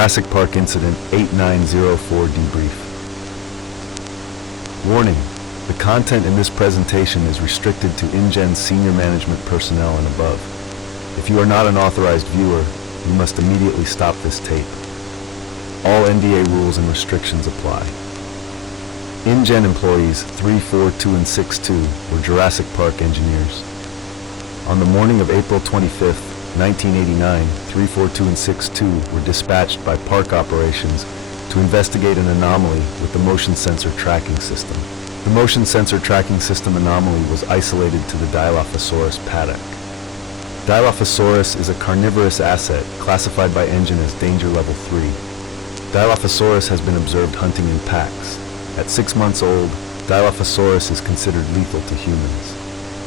Jurassic Park Incident 8904 Debrief. Warning: the content in this presentation is restricted to Ingen senior management personnel and above. If you are not an authorized viewer, you must immediately stop this tape. All NDA rules and restrictions apply. Ingen employees 342 and 62 were Jurassic Park engineers. On the morning of April 25th, 1989, 342 and 62 were dispatched by Park Operations to investigate an anomaly with the motion sensor tracking system. The motion sensor tracking system anomaly was isolated to the Dilophosaurus paddock. Dilophosaurus is a carnivorous asset classified by Ingen as danger level 3. Dilophosaurus has been observed hunting in packs. At 6 months old, Dilophosaurus is considered lethal to humans.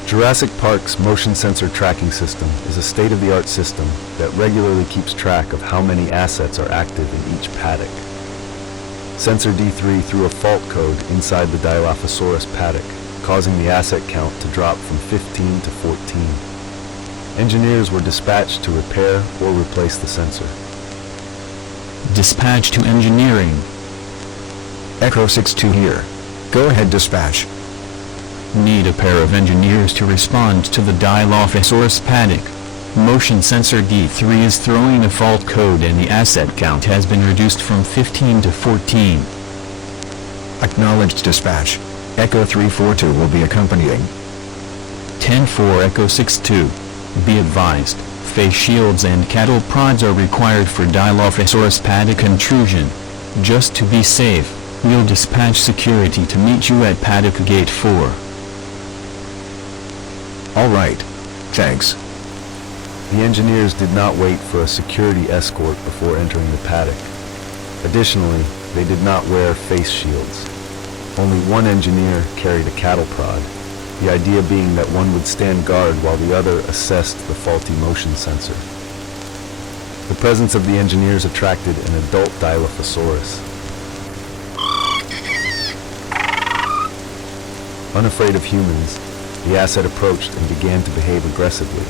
Jurassic Park's motion sensor tracking system is a state-of-the-art system that regularly keeps track of how many assets are active in each paddock. Sensor D3 threw a fault code inside the Dilophosaurus paddock, causing the asset count to drop from 15 to 14. Engineers were dispatched to repair or replace the sensor. Dispatch to engineering. Echo 62 here. Go ahead, dispatch. Need a pair of engineers to respond to the Dilophosaurus paddock. Motion sensor D3 is throwing a fault code and the asset count has been reduced from 15 to 14. Acknowledged, dispatch. Echo 342 will be accompanying. 10-4 Echo 62. Be advised, face shields and cattle prods are required for Dilophosaurus paddock intrusion. Just to be safe, we'll dispatch security to meet you at paddock gate 4. All right. Thanks. The engineers did not wait for a security escort before entering the paddock. Additionally, they did not wear face shields. Only one engineer carried a cattle prod, the idea being that one would stand guard while the other assessed the faulty motion sensor. The presence of the engineers attracted an adult Dilophosaurus. Unafraid of humans, the asset approached and began to behave aggressively.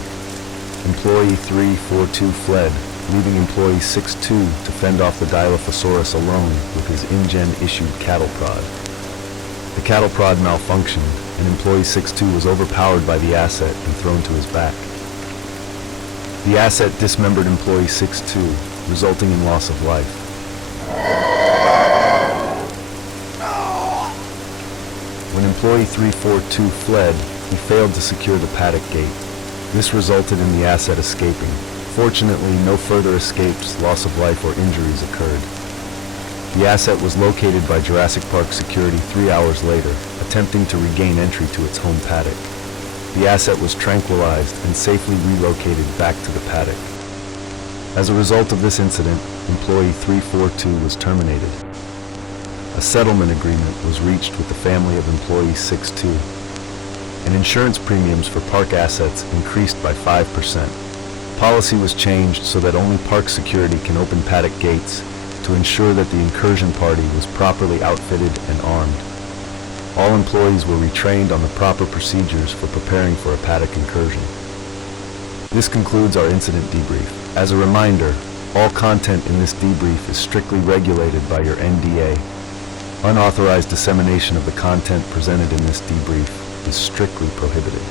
Employee 342 fled, leaving employee 62 to fend off the Dilophosaurus alone with his Ingen-issued cattle prod. The cattle prod malfunctioned, and employee 62 was overpowered by the asset and thrown to his back. The asset dismembered employee 62, resulting in loss of life. When employee 342 fled, he failed to secure the paddock gate. This resulted in the asset escaping. Fortunately, no further escapes, loss of life, or injuries occurred. The asset was located by Jurassic Park security 3 hours later, attempting to regain entry to its home paddock. The asset was tranquilized and safely relocated back to the paddock. As a result of this incident, employee 342 was terminated. A settlement agreement was reached with the family of employee 62. And insurance premiums for park assets increased by 5%. Policy was changed so that only park security can open paddock gates to ensure that the incursion party was properly outfitted and armed. All employees were retrained on the proper procedures for preparing for a paddock incursion. This concludes our incident debrief. As a reminder, all content in this debrief is strictly regulated by your NDA. Unauthorized dissemination of the content presented in this debrief is strictly prohibited.